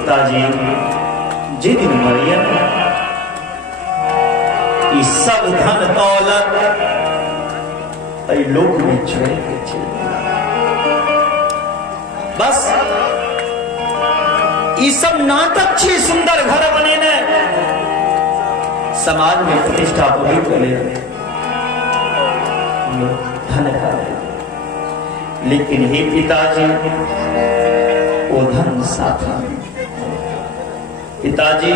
पिताजी जे दिन मरियन ई सब धन दौलत लोक में छोड़ के चल बस ई सब नाटक छे सुंदर घर बने ने समाज में प्रतिष्ठा पूरी करे धन लेकिन हे पिताजी वो धन साथ पिताजी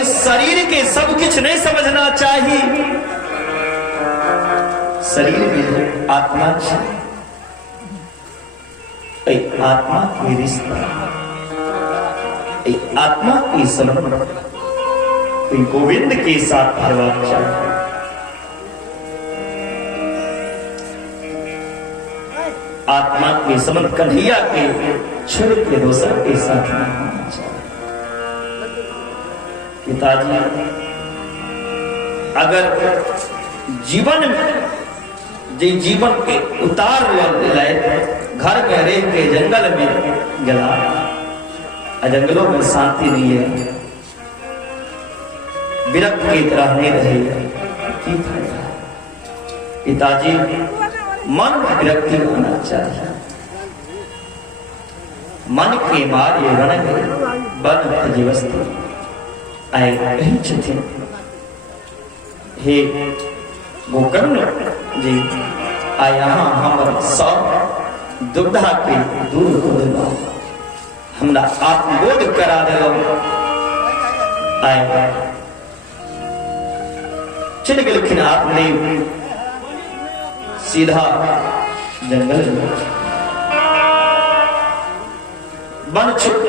इस शरीर के सब कुछ नहीं समझना चाहिए शरीर में आत्मा आत्मा की रिश्ता आत्मा की संबंध गोविंद के साथ भरवाना चाहिए आत्मा के संबंध कन्हैया के छुर के दोसर के साथ नहीं होना चाहिए पिताजी अगर जीवन में जीवन के उतार लाए घर में रह के जंगल में गला जंगलों में शांति नहीं है विरक्त की तरह नहीं रहे पिताजी मन विरक्ति होना चाहिए मन के मारे रण बन जीवस्तु आए कहीं छथिन हे गोकर्ण जी आ यहाँ हमर सब दुविधा के दूर हो दिला हमरा आत्मबोध करा दिलो आए चल गेलखिन आपने सीधा जंगल में वन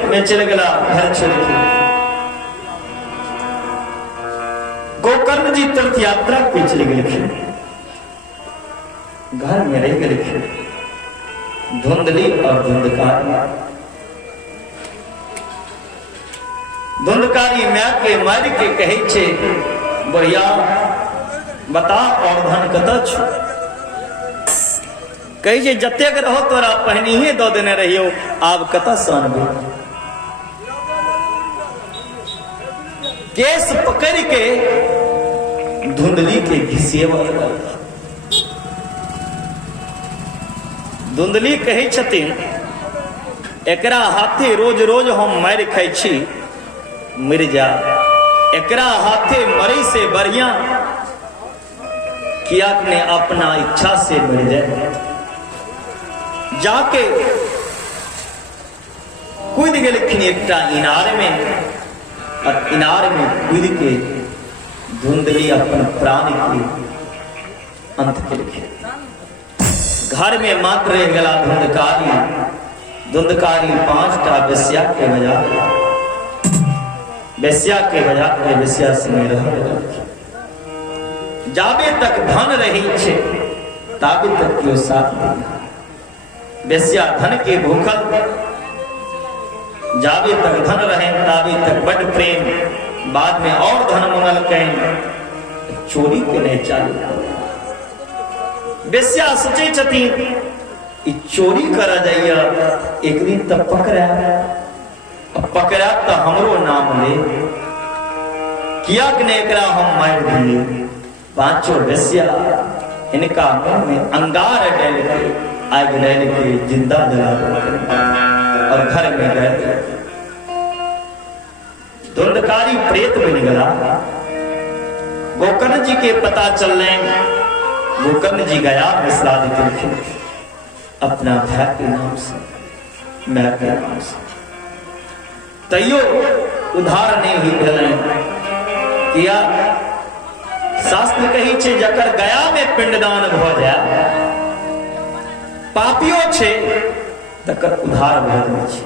में चल गया घर छोड़ गोकर्ण जी तीर्थ यात्रा पे चले गए घर में रह गए धुंधली और धुंधकारी मैं के मार के कहे छे बढ़िया बता और धन कत छु कही जे जतेक रहो तोरा पहनी ही दो देने रहियो आब कत सानबे केस पकड़ के धुंधली के घिसेवा धुंधली कहे छथिन एकरा हाथे रोज रोज हम मार खाई छी मर जा एकरा हाथे मरे से बढ़िया किया ने अपना इच्छा से मर जाए जाके कूद गेलखिन एकटा इनार में और इनार में कूद के धुंधली अपन प्राण के अंत केलखिन घर में मात्र रह गला धुंधकारी 5टा बेस्या के बजा के बेस्या संगे रह जाबे तक धन रही छे ताबे तक क्यों साथ बेस्या धन के भूखल जाबे तक धन रहे ताबे तक बड़ प्रेम बाद में और धन मंगल कहें चोरी के नहीं चालू बेस्या सोचे छथिन चोरी करा जाइए एक दिन तक पकड़ा तो हमरो नाम ले किया ने एकरा हम मार दिए 5 बेस्या इनका मुंह में अंगार डाल के आग डाल के जिंदा जला और घर में गए धुंधकारी प्रेत बन गया गोकर्ण जी के पता चलने गोकर्ण जी गया मिश्रा जी अपना भाई के नाम से मैं के नाम से तैयो उधार नहीं ही किया शास्त्र कही छे जकर गया में पिंडदान भ जाए पापियों छे तकर उधार भ जाए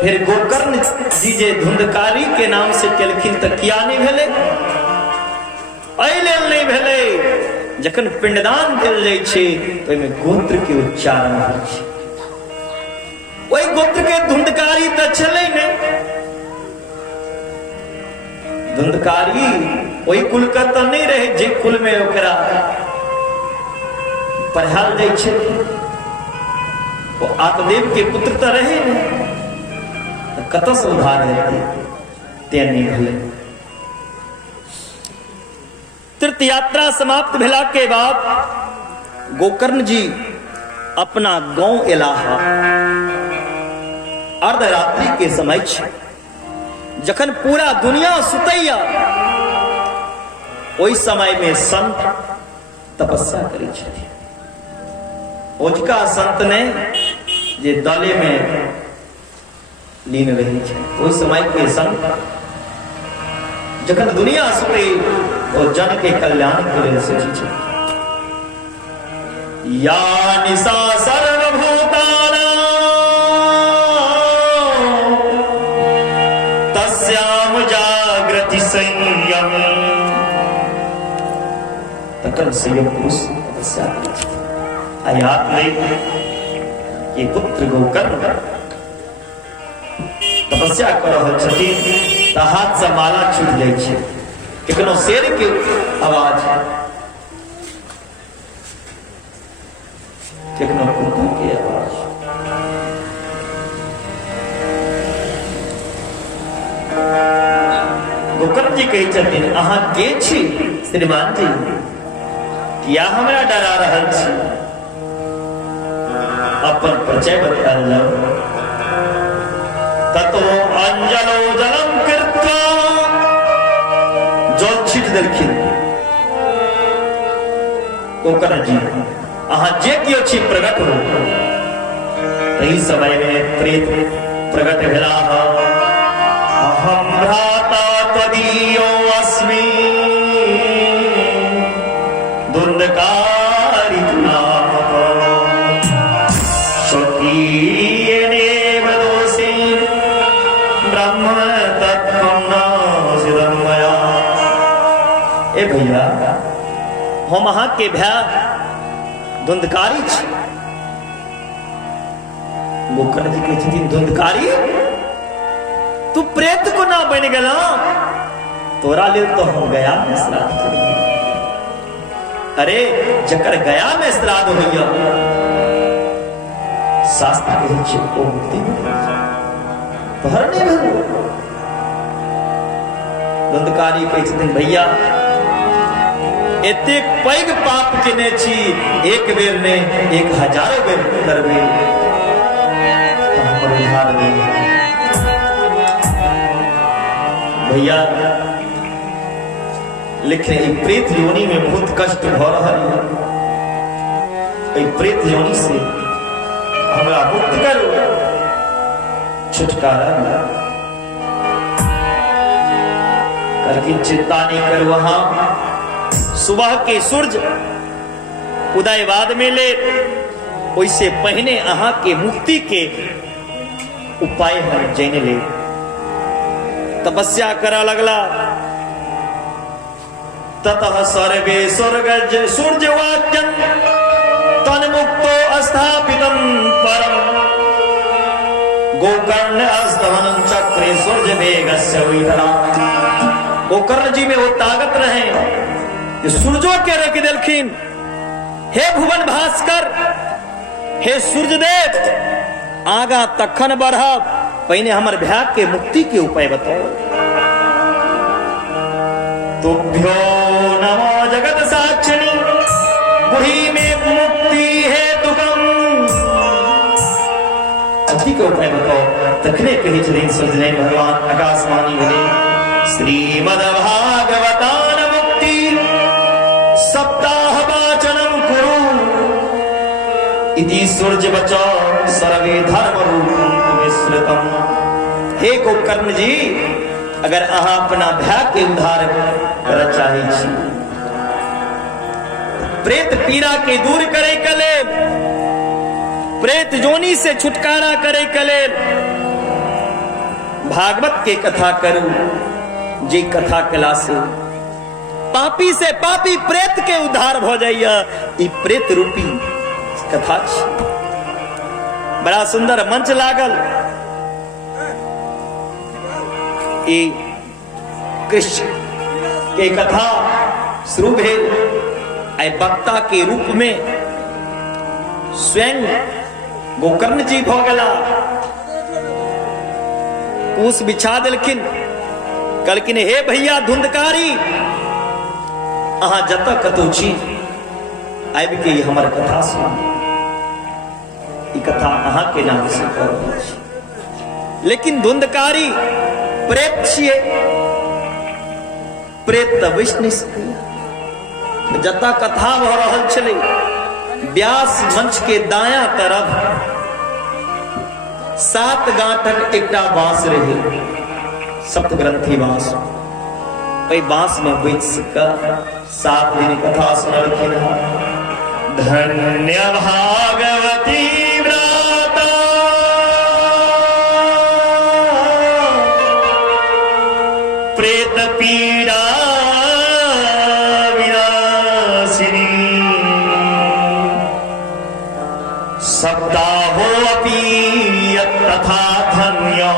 फिर गोकर्ण जी जे धुंधकारी के नाम से केलखिन त किया नहीं भेले अइलेल नहीं भेले जखन पिंडदान देल जाय छे तो में गोत्र के उच्चारण होय छे ओई गोत्र के धुंधकारी त छले ने धुंधकारी ओई कुल का त नहीं रहे जे कुल में ओकरा पढ़ाल जाय छे वो आत्मदेव के पुत्र तो रहे कतस उधार ते नहीं भले। तीर्थ यात्रा समाप्त भेला के बाद गोकर्ण जी अपना गांव एलाहा अर्धरात्रि के समय जखन पूरा दुनिया सुतैया ओई समय में संत तपस्या करै छथिन। ओजका संत ने जे दले में लीन रही छे ओई समय के संत जखन दुनिया सुते और जन के कल्याण के लिए सोची छे। या निशा सर्वभूतानां तस्याम जागृति संयम तकन संयम पुरुष तपस्या करे। आयात ले ये पुत्र गोकर्ण तपस्या कर रहल छथिन त हाथ से माला छूट जाइ छै। कखनो शेर के आवाज कखनो कुत्ता के आवाज। गोकर्ण जी कहै छथिन अहाँ के छी श्रीमान जी किया हमरा डरा रहल छी अपन परिचय बता जाओ। ततो अंजलो जलम कृत्वा जल छीट देलखिन। गोकर्ण जी अहाँ जे कियो छी प्रकट हो। तही समय में प्रेत प्रकट भेला अहम भ्राता त्वदीयो अस्मि दुर्दकारी स्वकीयेनेव दोषी ब्रह्म तत्त्वं नासिदं मया। ए भैया हम अहाँ के भै धुंधकारी छी। गोकर्ण जी कहै छथिन धुंधकारी तू प्रेत को ना बन गेला तोरा लेल तो हम गया में श्राद्ध करी। अरे जकर गया में श्राद्ध होइया शास्त्र कहै छै ओ मुक्ति तोहर नहीं भेल। धुंधकारी कहै छथिन भैया एतेक पैघ पाप केने छी एक बेर ने 1000 बेर करबे हमर उद्धार नहीं। भैया लिखे प्रेत योनि में बहुत कष्ट भ रहल है। प्रेत योनि से हमरा मुक्त करो छुटकारा करके चिंता नहीं कर। वहां सुबह के सूरज उदय बाद में ले ओइसे पहने अहाँ के मुक्ति के उपाय हम जान ले। तपस्या करा लगला ततः सर्वे स्वर्गज सूर्यवाक्यं तन्मुक्तो स्थापितं परम गोकर्ण अस्तवनं चक्रे सूर्य वेगस्य विधरा। गोकर्ण जी में वो ताकत रहे जो सूर्यों के रख देलखिन। हे भुवन भास्कर हे सूर्यदेव आगा तखन बढ़ब पहले हमर भ्या के मुक्ति के उपाय बताओ। तुभ्यो नमो जगत साक्षिणी बुढ़ी में मुक्ति है तुकम। मुक्ति के उपाय बताओ। तखने कही चलिए सूर्य भगवान आकाशवाणी बोले श्रीमद्भागवतान मुक्ति सप्ताह वाचनम कुरु इति सूर्य बचो सर्वे धर्म रूपम विश्रुतम। हे गोकर्ण जी अगर अहाँ अपना भय के उद्धार कर चाहे छी प्रेत पीड़ा के दूर करे के लेल प्रेत जोनी से छुटकारा करे के लेल भागवत के कथा करू। जे कथा कला से पापी से पापी प्रेत के उद्धार हो जाइए। ई प्रेत रूपी कथा बड़ा सुंदर मंच लागल। कृष्ण के कथा शुरू भेल। वक्ता के रूप में स्वयं गोकर्ण जी भ गेला कुश बिछा दिलखिन कहलखिन हे भैया धुंधकारी अहाँ जतऽ कतौ छी आबि के हमर कथा सुन। ई कथा अहाँ के नाम से कह रहल छी। लेकिन धुंधकारी प्रेत छियै, प्रेत तऽ बैस नहि सकैया। जतऽ कथा भऽ रहल छलै व्यास मंच के दायां तरफ 7 गांठक एकटा बांस रहे, सप्तग्रंथी बांस। ओहि बांस में बैस कऽ 7 दिन कथा सुनलखिन। धन्य भागवती व्रता प्रेत पीड़ा विनाशिनी सप्ताहो अपि तथा धन्यो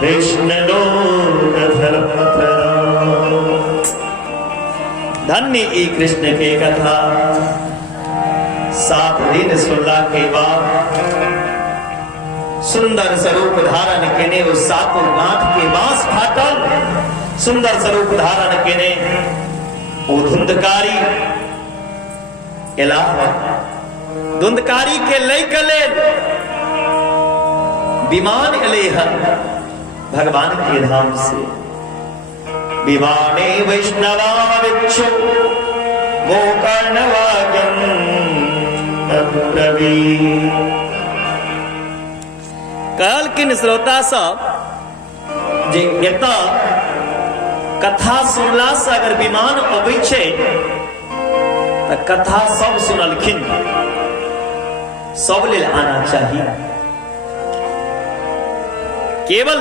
कृष्ण लोक धर्मप्रदा। धन्य ई कृष्ण के कथा 7 दिन सुनला के बाद सुंदर स्वरूप धारण केने वो 7 गांठ के बांस फाटल, सुंदर स्वरूप धारण केने वो धुंधकारी एला। धुंधकारी के लय के लेल विमान एले हन भगवान के धाम से। विमाने वैष्णवा विच्छु गोकर्णवाक्यं अब्रवीत्। कहलखिन श्रोता सब जे एतऽ कथा सुनला से अगर विमान अबै छै तऽ कथा सब सुनलखिन, सब लेल आना चाहिए। केवल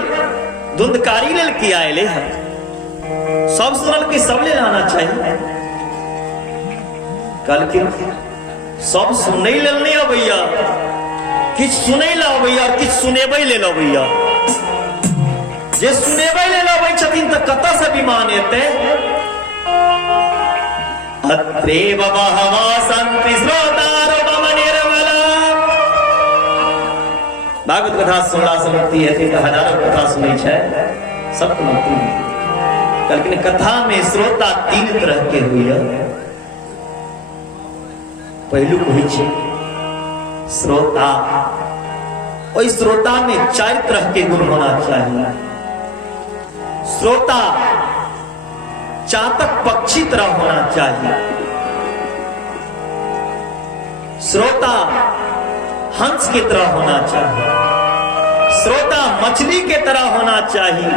धुंधकारी लेल किया एले है, सब सुनल के सब लेल आना चाहिए। कहलखिन सब सुनै लेल नहीं अबैया, किछ सुनै लेल अबैया और किछ सुनेबै लेल अबैया। जे सुनेबै लेल अबै छथिन तऽ कतऽ से विमान एतै। अत्रेव बहवा सन्ति श्रोतारो मम निर्मला। भागवत कथा सुनला से मुक्ति हेतै तऽ हजारों कथा सुनै छै, सबके मुक्ति हेतै। कहलखिन कथा में श्रोता 3 तरह के होइया। पहिलुक होइ छै श्रोता, ओइ श्रोता में 4 तरह के गुण होना चाहिए। श्रोता चातक पक्षी तरह होना चाहिए, श्रोता हंस की तरह होना चाहिए, श्रोता मछली के तरह होना चाहिए,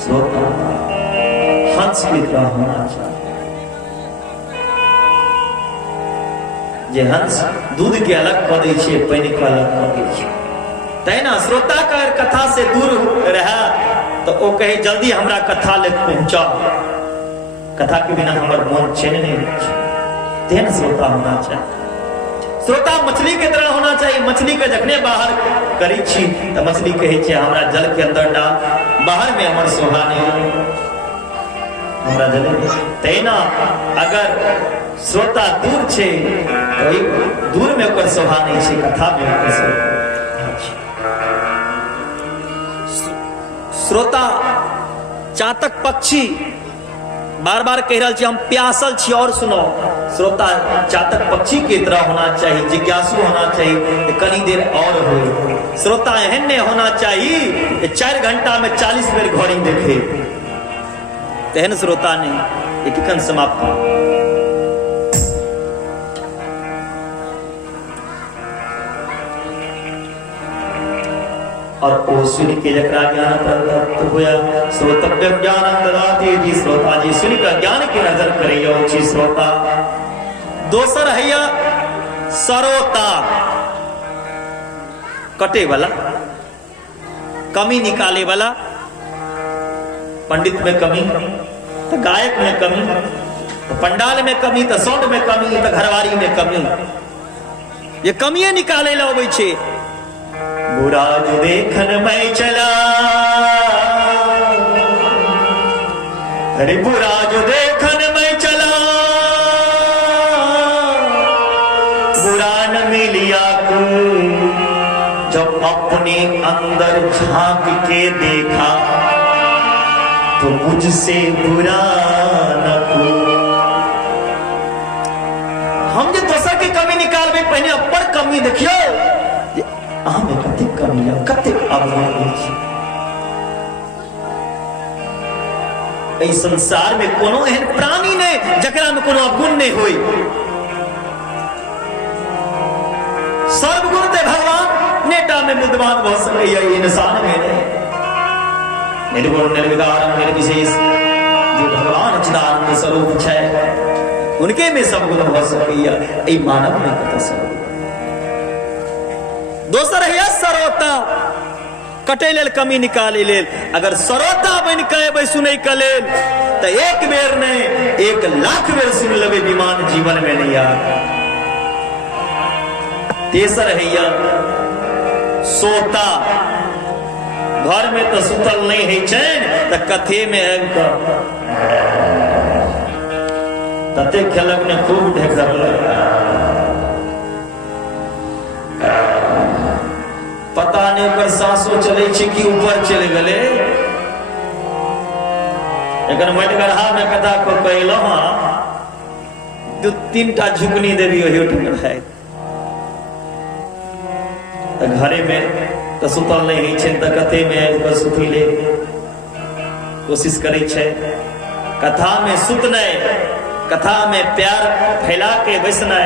श्रोता हंस की तरह होना चाहिए। जे हंस दूध के अलग कऽ दै छै, पानि के अलग कऽ दै छै, तहिना श्रोता का कथा से दूर रहे तो ओ कहे जल्दी हमरा कथा ले पहुंचाओ, कथा के बिना हमर मन चैन नहीं होइ छै। तेहन श्रोता होना चाहिए। श्रोता मछली के तरह होना चाहिए। मछली के जखने बाहर करै छी तऽ मछली कहे छै हमरा जल के अंदर डाल, बाहर में हमर शोभा नहीं हमरा जले। तहिना अगर श्रोता दूर छै तो दूर में ओकर शोभा नहीं छै, कथा में ओकर शोभा। श्रोता चातक पक्षी बार बार कह रहा छी हम प्यासल छी और सुनो। श्रोता चातक पक्षी की तरह होना चाहिए, जिज्ञासु होना चाहिए, कनी देर और हो। श्रोता एहन नहीं होना चाहिए 4 घंटा में 40 बेर घड़ी देखे, तेहन श्रोता नहीं। एक समाप्त। और ओ सुन के जकरा ज्ञान प्राप्त होया श्रोतव्य ज्ञान ददाति जी। श्रोता जी सुन का ज्ञान की नजर करियो छी श्रोता। दोसर हैया सरोता, कटे वाला, कमी निकाले वाला। पंडित में कमी तो गायक में कमी, तो पंडाल में कमी तो सौंड में कमी, तो घरवारी में कमी। ये कमियां निकाले ला अबै छे। बुरा जो देखन मैं चला, अरे बुरा जो देखन मैं चला, पुराण में लिया को जब अपने अंदर झांक के देखा तो मुझसे बुरा न को। हम जो दोसर के कमी निकालबे पहले अपन कमी देखियो हमें कते कमी है कते अवगुण है। इस संसार में कोनो एहन प्राणी नहीं जकरा में कोनो अवगुण नहीं होई। सर्वगुण ते भगवान नेटा में विद्वान हो सके इंसान में नहीं। निर्गुण निर्विकार निर्विशेष जो भगवान चिदानंद स्वरूप है उनके में सब गुण हो सके मानव में कत सब। दोसर है सरोता कटे लेल कमी निकाले लेल। अगर सरोता बन के सुने के लेल तो एक बेर नहीं 1,00,000 बेर सुन लेवे विमान जीवन में नहीं आ। तेसर है सोता घर में तो सुतल नहीं है चैन तो कथे में तते खेलक ने खूब ढेकर पता नहीं पर सांसों चले कि ऊपर चले गले। अगर मटगढ़ा में कथा को कहलो हाँ 2-3टा झुकनी देवी वही उठल है घरे में तो सुतल नहीं है तो कथे में सुती ले कोशिश करे छे। कथा में सुतने कथा में प्यार फैला के बैसना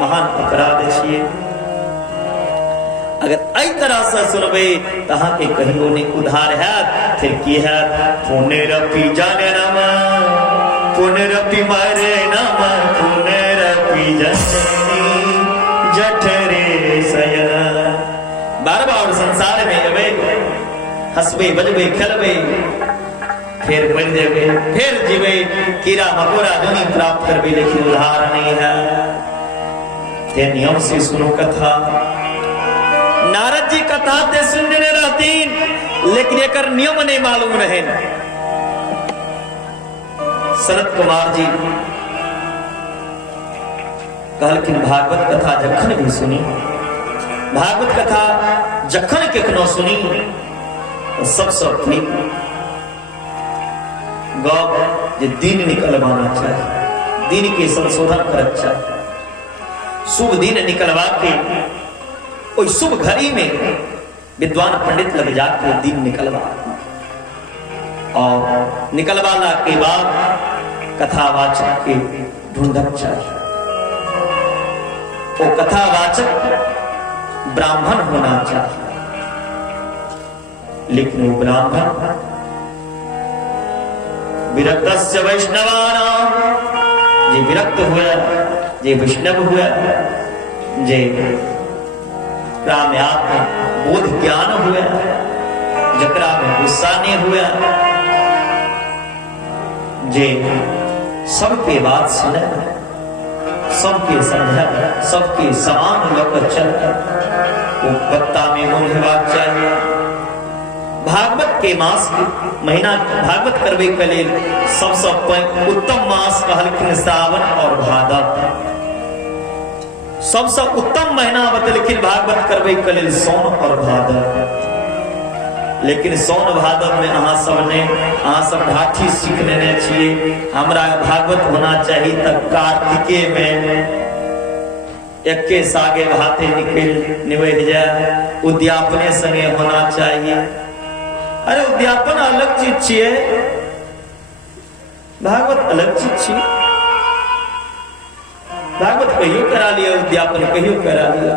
महान अपराध छिए। अगर आई तरह से सुनबे तहाँ के कहियो ने उधार है फिर की है पुनरपि जाने नाम पुनरपि मारे नाम पुनरपि जननी जठरे सयना। बार बार संसार में अबे हंसबे बजबे खेलबे फिर बन जेबे फिर जीवे कीड़ा मकोड़ा दुनी प्राप्त करबे लेकिन उधार नहीं है। ते नियम से सुनो कथा। नारद जी कथा ते सुनने रहती लेकिन एक नियम नहीं मालूम रहे। सनत कुमार जी कहलखिन भागवत कथा जखन भी सुनी भागवत कथा जखन केखनो सुनी तो सबसे ठीक गौ जे दिन निकलवाना चाहिए दिन के संशोधन करना चाहिए। शुभ दिन निकलवा के कोई शुभ घड़ी में विद्वान पंडित लग जाके दिन निकलवा और निकलवाला के बाद कथावाचक के ढूंढना चाहिए। वो कथावाचक ब्राह्मण होना चाहिए लेकिन वो ब्राह्मण विरक्तस्य वैष्णवानाम जे विरक्त हुआ जे वैष्णव हुआ जे राम्यात्म बोध ज्ञान हुआ जकरा में गुस्सा नहीं हुआ जे सबके बात सुने सबके समझे सबके समान लोग चल वो बत्ता में मुंहवाक चाहिए। भागवत के मास महीना भागवत करवे के लिए सबसे उत्तम मास कहलखिन श्रावण और भादव। सबसे उत्तम महीना बतलखिन भागवत करवे के लिए सोन और भादव। लेकिन सोन भादव में अहाँ सब ढाठी सीख लेने चाहिए। हमरा भागवत होना चाहिए तब कार्तिके में एक के सागे भाते निकल जाए उद्यापने संगे होना चाहिए। अरे उद्यापन अलग चीज छिए भागवत अलग चीज छिए। भागवत कहियो करा लिया उद्यापन कहियो करा लिया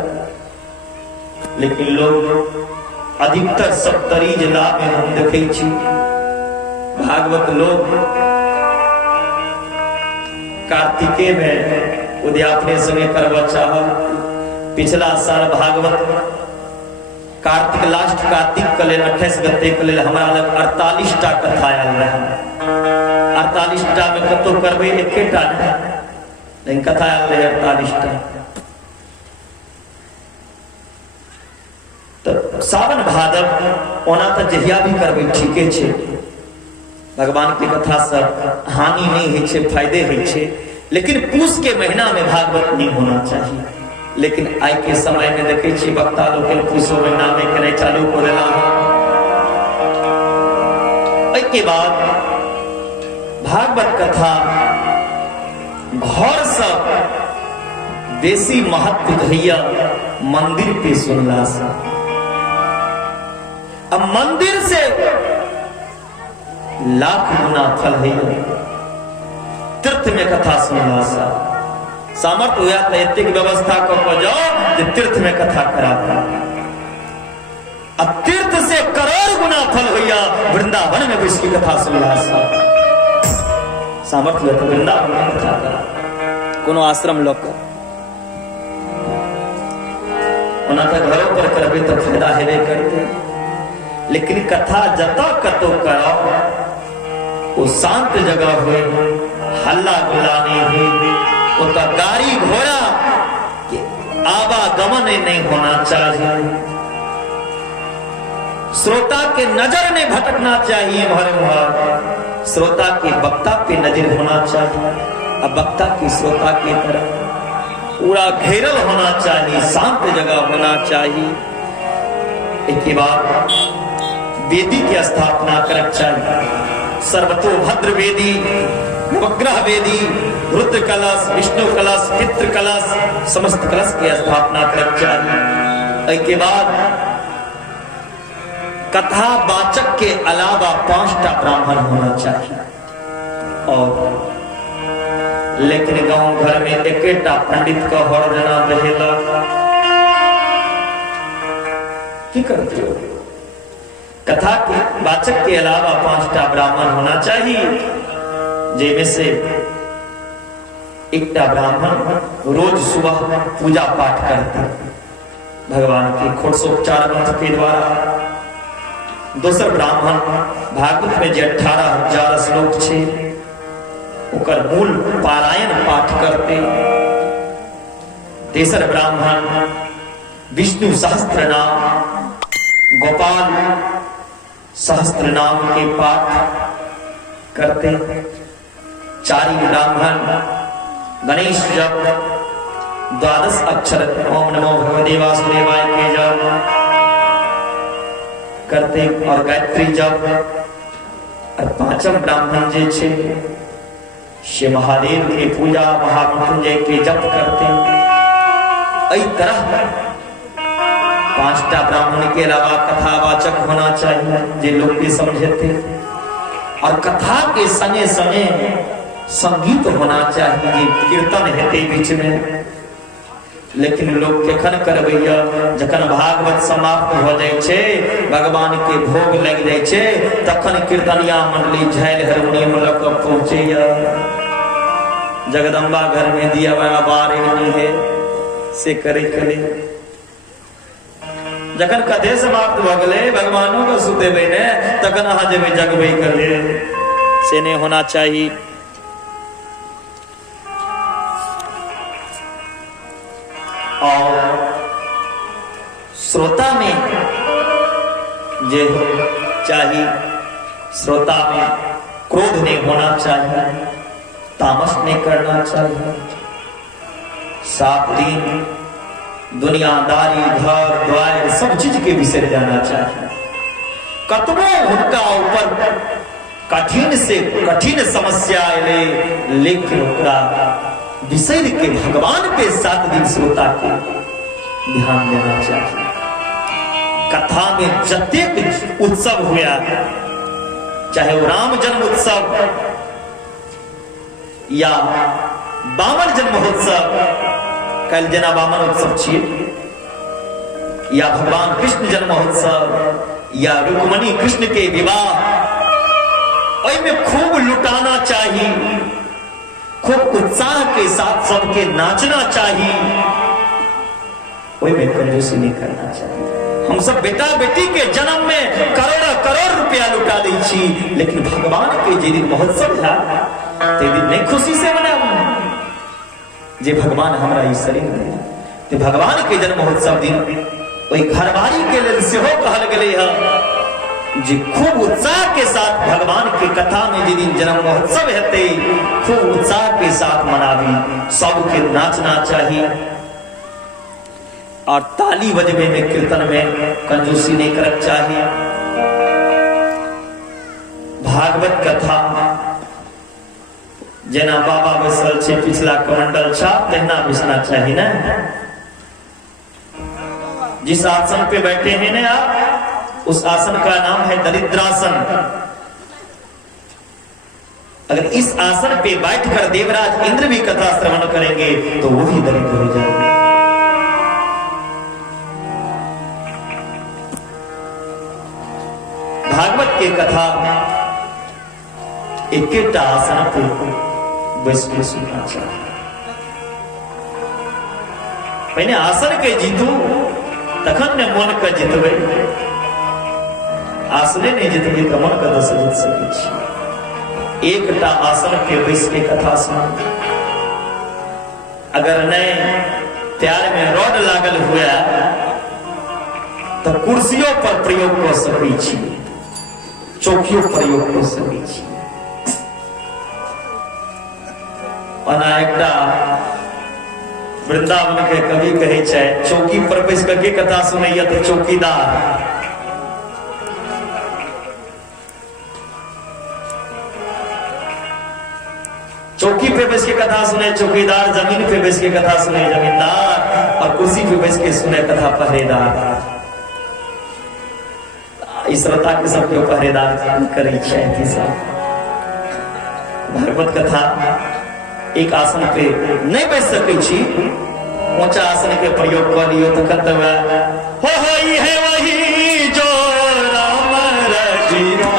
लेकिन लोग अधिकतर सप्तरी जिला में हम देखे छी भागवत लोग कार्तिके में उद्यापने संगे करवा चाह। पिछला साल भागवत कार्तिक लास्ट कार्तिक के लिए 28 गते के लिए हमारा लग 48टा कथा आयल रहे। 48टा में कतो करबे एकेटा लेकिन कथा आयल रहे 48टा। तो सावन भादव ओना तो जहिया भी करबे ठीके छे। भगवान की कथा सब हानि नहीं है छे फायदे है छे। लेकिन पूस के महीना में भागवत नहीं होना चाहिए। लेकिन आई के समय में देखे छी वक्ता लोग पूछो में नामे करे चालू कर देला के बाद भागवत कथा घर सब देसी महत्व धैया मंदिर पे सुनला सा। अब मंदिर से लाख गुना फल है तीर्थ में कथा सुनला सा। सामर्थ्य हुआ तो इतनी व्यवस्था को जाओ जो तीर्थ में कथा करा। अब तीर्थ से करोड़ गुना फल हुआ वृंदावन में भी इसकी कथा सुनला सा। सामर्थ्य हुआ तो वृंदावन में कथा करा कोनो आश्रम लोग घरों पर करबे तो फायदा हेबे करते, लेकिन कथा जता कतो करो वो शांत जगह हुए हल्ला गुल्ला नहीं हुई उसका गाड़ी घोड़ा आवागमन नहीं होना चाहिए, श्रोता के नजर नहीं भटकना चाहिए, श्रोता के वक्ता पे नजर होना चाहिए। अब वक्ता की श्रोता की तरह पूरा घेरल होना चाहिए, शांत जगह होना चाहिए। एक बाद वेदी की स्थापना करक चाहिए, सर्वतो भद्र वेदी, नवग्रह वेदी, रुद्र कलश, विष्णु कलश, पितृ कलश, समस्त कलश की स्थापना करक चाहिए। एक बाद कथा वाचक के अलावा 5टा ब्राह्मण होना चाहिए, और लेकिन गांव घर में एकेटा पंडित का हर जना रहेला की करते हो। कथा के वाचक के अलावा 5टा ब्राह्मण होना चाहिए, जिनमें से एकटा ब्राह्मण रोज सुबह पूजा पाठ करता भगवान के षोडशोपचार मंत्र के द्वारा। दूसर ब्राह्मण भागवत में जो 18,000 श्लोक छे उकर मूल पारायण पाठ करते। तेसर ब्राह्मण विष्णु सहस्त्र नाम, गोपाल सहस्त्र नाम के पाठ करते। चारी ब्राह्मण गणेश जप, 12 अक्षर ओम नमो भगवते वासुदेवाय के जप करते, और गायत्री जप। और 5म ब्राह्मण जे छे से महादेव के पूजा महामृत्युंजय के जप करते। इस तरह 5टा ब्राह्मण के अलावा कथावाचक होना चाहिए जे लोग के समझते, और कथा के संगे संगे संगीत होना चाहिए, कीर्तन हेते बीच में। लेकिन लोग केखन करबैया जखन भागवत समाप्त हो जाए छे, भगवान के भोग लग जाए छे, तखन कीर्तनिया मंडली झाइल हारमोनियम लग के पहुंचे। जगदम्बा घर में दिया हुआ बार नहीं है से करे करे जखन कथे समाप्त भ गले भगवानों को सुतेबे ने तखन अहाँ जेबे जगबे करे से नहीं होना चाहिए। और श्रोता में जो चाहिए, श्रोता में क्रोध नहीं होना चाहिए, तामस नहीं करना चाहिए। 7 दिन दुनियादारी घर द्वार सब चीज के विषय जाना चाहिए। कतबो उनका ऊपर कठिन से कठिन समस्या आए, लेकिन विषय के भगवान पे 7 दिन श्रोता को ध्यान देना चाहिए। कथा में जतेक उत्सव हुआ, चाहे वो राम जन्म उत्सव या बामन जन्म महोत्सव, कल जना बामन उत्सव छिए, या भगवान कृष्ण जन्म महोत्सव या रुक्मणी कृष्ण के विवाह, में खूब लुटाना चाहिए, खूब उत्साह के साथ सबके नाचना चाहिए, में कंजूसी नहीं करना चाहिए। हम सब बेटा बेटी के जन्म में करोड़ करोड़ रुपया लुटा दी छी, लेकिन भगवान के जे दिन महोत्सव है ते दिन नहीं खुशी से मनाऊ। जे भगवान हमारा ई शरीर में ते भगवान के जन्म महोत्सव दिन वही घरवारी के लिए सेहो कहल गेले है जे खूब उत्साह के साथ भगवान की कथा में जे दिन जन्म महोत्सव हेते खूब उत्साह के साथ मनावी, सबके नाचना चाहिए। और ताली बजबे में कीर्तन में कंजूसी नहीं करक चाहिए। भागवत कथा जना बाबा बैसल छे पिछला कमंडल छाप तहना बिछना चाहिए ना। जिस आसन पे बैठे हैं ना आप, उस आसन का नाम है दरिद्रासन। अगर इस आसन पे बैठकर देवराज इंद्र भी कथा श्रवण करेंगे तो वो भी दरिद्र हो जाएंगे। भागवत की कथा एक आसन पे बैठ के सुनना चाहिए। मैंने आसन के जीतू तखन ने मन का जितवे, आसने नहीं जितवे तो मन का दस जीत सके। एक आसन पे बैठ के कथा सुना। अगर नहीं त्यार में रॉड लागल हुआ तो कुर्सियों पर प्रयोग कर सकै छी, चौकियों प्रयोग कर सकै छी। एकटा वृंदावन के कवि कहे छै, चौकी पर बैस के कथा सुनैया तो चौकीदार। चौकी पे बैस के कथा सुने चौकीदार, जमीन पे बैस के कथा सुने जमींदार, और कुर्सी पे बैस के सुने कथा पहरेदार। इस श्रोता के सबके पहरेदार करै छै। भागवत कथा एक आसन पे नहीं बैठ सकै छी, ऊंचा आसन के प्रयोग कर लियो तो कर्तव्य हो है वही जो राम रचिया।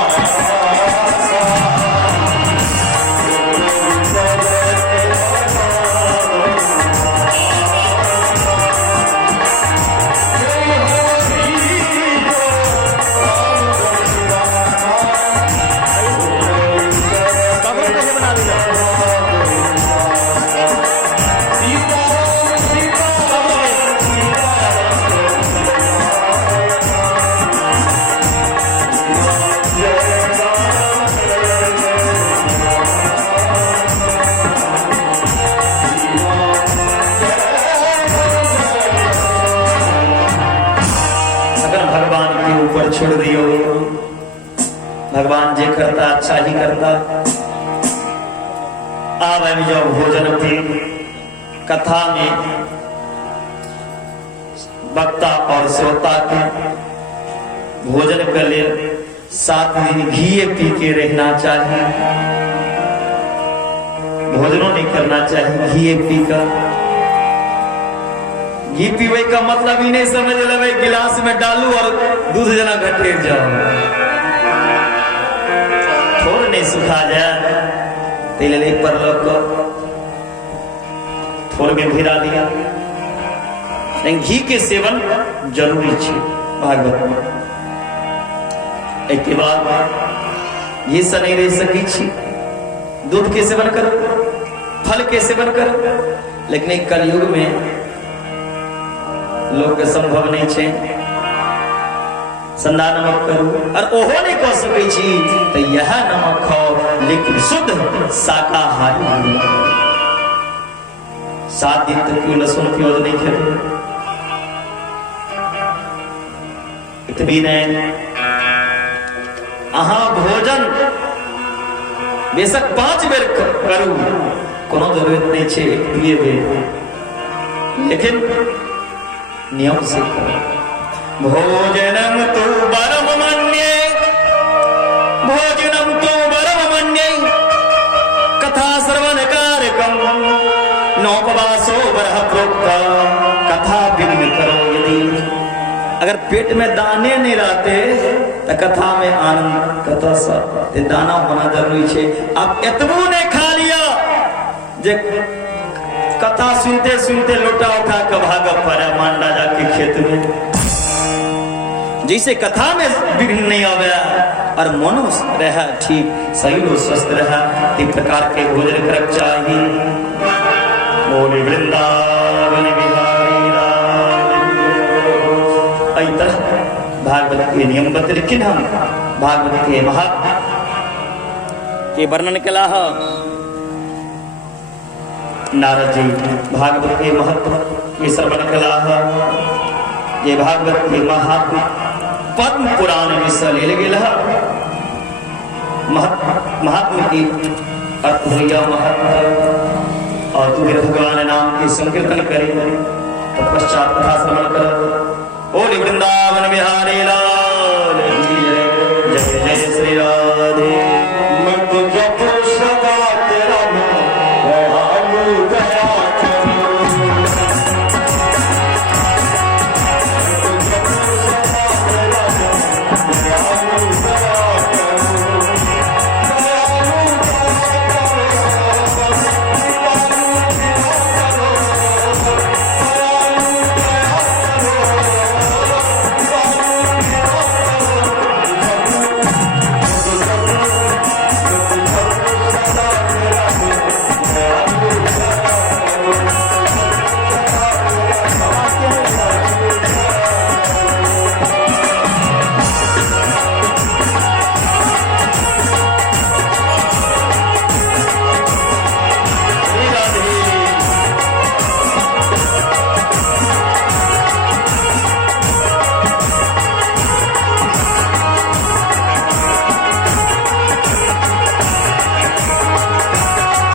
छोड़ दियो, भगवान जे करता अच्छा ही करता। अब जो भोजन पे कथा में वक्ता और श्रोता के भोजन के लिए 7 दिन घी पी के रहना चाहिए। भोजनों नहीं करना चाहिए घी पी कर। घी पीवे का मतलब ही नहीं समझ लगे गिलास में डालू और दूध जना घटेर जाओ, थोड़ा नहीं सुखा जाए तेल पर थोड़ में भिरा दिया। लेकिन घी के सेवन जरूरी है भागवत में। एक बाद ये सब नहीं रह सकी छी, दूध के सेवन करो, फल के सेवन करो। लेकिन एक कलयुग में लोग के संभव नहीं छे, संदा नमक करू और ओहो नहीं कह सकै छी तो यह नमक खाओ लेकिन शुद्ध शाकाहारी। 7 दिन तक क्यों लहसुन प्याज नहीं खेते, इतनी नहीं। अहाँ भोजन बेशक 5 बेर करू, कोनो जरूरत नहीं छे 2 बेर, लेकिन नियम से करो। भोजनम तु परम मन्ये, भोजनम तु परम मन्ये, कथा श्रवण कारकम नौपवासो बरह प्रोक्ता। कथा बिघ्न करो यदि। अगर पेट में दाने नहीं रहते तो कथा में आनंद कथा से दाना होना जरूरी है। आप एतबो नहीं खा लिया जे कथा सुनते सुनते लोटा उठा कर भाग पड़ा मान राजा के खेत में। जैसे कथा में विघ्न नहीं आया और मनो रहा ठीक सही लो स्वस्थ रहा, इस प्रकार के भोजन कर चाहिए। बोले वृंदावन बिहारी राम। भागवत के नियम बत, लेकिन हम भागवत के महात्मा के वर्णन कला नारद जी भागवत के महत्व ये श्रवण कला। ये भागवत ये महात्मा पद्म पुराण में सलेल गेला महात्मा की अर्थ भैया महात्मा और तुम्हें भगवान नाम के संकीर्तन करें तत्पश्चात कथा श्रवण कर। बोल वृंदावन बिहारी।